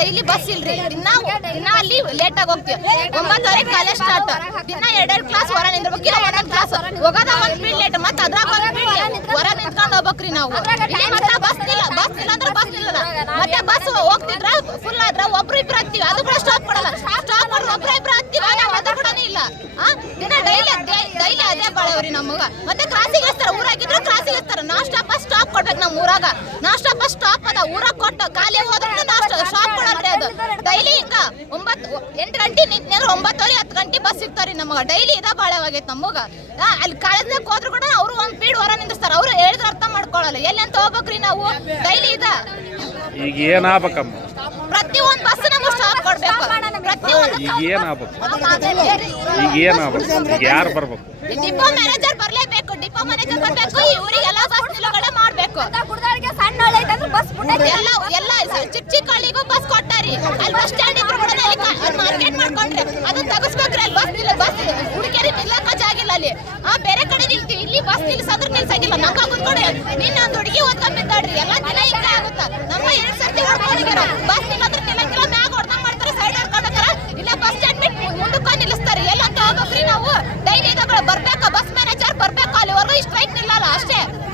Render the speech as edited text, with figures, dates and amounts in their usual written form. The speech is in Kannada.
ಡೈಲಿ ಬಸ್ ಇಲ್ರಿ. ದಿನ ಅಲ್ಲಿ ಲೇಟ್ ಆಗಿ ಹೋಗ್ತೀವಿ. 9:30 ಕಾಲೇಜ್ ಸ್ಟಾರ್ಟ್. ದಿನ 2 ಕ್ಲಾಸ್ ಹೊರ ನಿಂದ್ರಬೇಕು, ಒಂದೊಂದು ಕ್ಲಾಸ್ ಹೋಗೋದ ಒಂದ್ ಪೀಡ್ ಲೇಟ್, ಮತ್ತೆ ಅದ್ರಾಗ ಹೊರ ನಿಂತ್ಕೊಂಡು ಹೋಗ್ಬೇಕ್ರಿ ನಾವು. ಮತ್ತೆ ಬಸ್ ಇಲ್ಲ ಅಂದ್ರೆ ಬಸ್ ಇಲ್ಲ. ಮತ್ತೆ ಬಸ್ ಹೋಗ್ತಿದ್ರ ಫುಲ್ ಆದ್ರ ಒಬ್ರು ಇಬ್ರು ಹತ್ತೀವಿ, ಅದು ಕೂಡ ಸ್ಟಾಪ್ ಕೊಡಲ್ಲ. ಸ್ಟಾಪ್ ಮಾಡಿ ಒಬ್ರು ಇಬ್ರು ಹತ್ತೀವಿ, ಅದು ಕೂಡ ಇಲ್ಲ. ದಿನ ಡೈಲಿ ಅದೇ ಬಾಳವ್ರಿ ನಮಗ. ಮತ್ತೆ ಕ್ರಾಸಿಗೆ ಇರ್ತಾರ, ಊರಾಗಿದ್ರು ಕ್ರಾಸಿಗೆ ಇರ್ತಾರ. ನಾಷ್ಟಾ ಸ್ಟಾಪ್ ಕೊಡ್ಬೇಕು ನಮ್ಮ ಊರಾಗ. ನಾಷ್ಟಾ ಸ್ಟಾಪ್ ಅದ ಊರಾಗ ಕೊಟ್ಟು ಖಾಲಿ ಹೋದ್ರೆ ನಾಷ್ಟ ಸ್ಟಾಪ್ ಕೊಡಲ್ರಿ. ಅದು ಡೈಲಿ ಹಿಂಗ 8 ಗಂಟೆ ನಿಂತ್ರೆ 9:30 10 ಗಂಟೆ ಬಸ್ ಸಿಗ್ತಾವ್ರಿ ನಮಗ. ಡೈಲಿ ಇದ ಬಾಳವಾಗೈತೆ ನಮಗ. ಅಲ್ಲಿ ಕಾಲೇಜ್ನಾಗ ಹೋದ್ರು ಕೂಡ ಅವ್ರು ಒಂದ್ ಪೀಡ್ ಹೊರ ನಿಂದಿರ್ತಾರ. ಅವ್ರು ಹೇಳಿದ್ರೆ ಅರ್ಥ ಮಾಡ್ಕೊಳಲ್ಲ. ಎಲ್ಲಿ ಅಂತ ಹೋಗ್ಬೇಕ್ರಿ ನಾವು? ಡೈಲಿ ಇದ ಈಗ ಏನಾಗಬೇಕಮ್ಮ? ಪ್ರತಿಯೊಂದು ಬಸ್ ನಮಗೆ ಸ್ಟಾಪ್ ಕೊಡ್ಬೇಕು. ಪ್ರತಿಯೊಂದು ಈಗ ಏನಾಗಬೇಕು? ಯಾರು ಬರ್ಬೇಕು? ಡಿಪೋ ಮ್ಯಾನೇಜರ್ ಬರ್ಲೇಬೇಕು. ಡಿಪೋ ಮ್ಯಾನೇಜರ್ ಬರ್ಬೇಕು. ಇವರಿಗೆಲ್ಲ ಬಸ್ ನಿಲುಗಡೆ ಮಾಡ್ಬೇಕು. ಸಣ್ಣ ಬಸ್ ಎಲ್ಲ ಚಿಕ್ಕ ಹಳ್ಳಿಗೂ ಬಸ್ ಕೊಟ್ಟಾರಿ. ಅಲ್ಲಿ ಬಸ್ ಸ್ಟ್ಯಾಂಡ್ ಇದ್ರು ಕೂಡ ಮಾರ್ಕೆಟ್ ಮಾಡ್ಕೊಂಡ್ರೆ ಅದನ್ನ ತಗಸ್ಬೇಕ್ರಿ. ಅಲ್ಲಿ ಬಸ್ ಹುಡುಗಿಯರಿ ನಿಲ್ಲಕ್ಕ ಜಾಗಿಲ್ಲ. ಅಲ್ಲಿ ಬೇರೆ ಕಡೆ ನಿಲ್ತೀವಿ, ಇಲ್ಲಿ ಬಸ್ ನಿಲ್ಸಂದ್ರೆ ನಿಲ್ಸಾಗಿಲ್ಲ. ನಮ್ಗ ಕುತ್ಕೊಂಡ್ರೆ ನಿನ್ನ ಒಂದು ಹುಡುಗಿ ಓದ್ಕೊಂಡ್ ಬಿದ್ದಾಡ್ರಿ. ಎಲ್ಲ ದಿನ ಹಿಂಗ ಆಗುತ್ತ. ನಮ್ಮ 2 ಸರ್ತಿ ಹೊಡ್ಕೊಂಡಿರೋ ಬಸ್ ನಿಲ್ಲಂದ್ರೆ ನಿಲ್ಲಂಗಿಲ್ಲ. ಮ್ಯಾಗ ಹೊಡ್ದಂಗ್ ಮಾಡ್ತಾರೆ, ಸೈಡ್ ಹೊಡ್ಕೊಂಡ್ತಾರ. ಇಲ್ಲ ಬಸ್ ಸ್ಟ್ಯಾಂಡ್ ಬಿಟ್ಟು ಮುಂದಕ್ಕ ನಿಲ್ಲಿಸ್ತಾರೆ. ಎಲ್ಲ